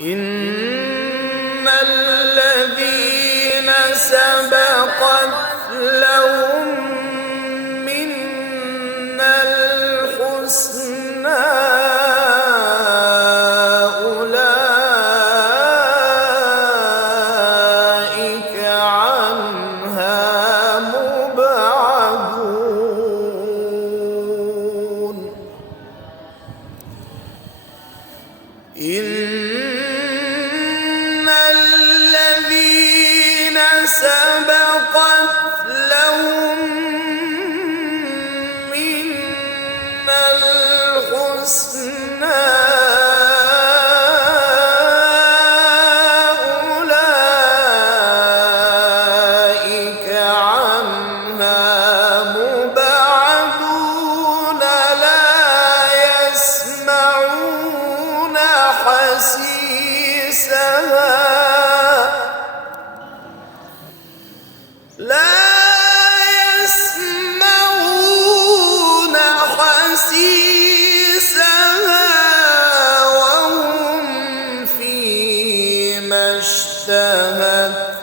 إن الذين سبقت لهم منا الحسنى أولئك عنها مبعدون إن الذين سبقت لهم منا الحسنى أولئك عنها مبعدون لا يسمعون حسيسها وهم فيما اشتهت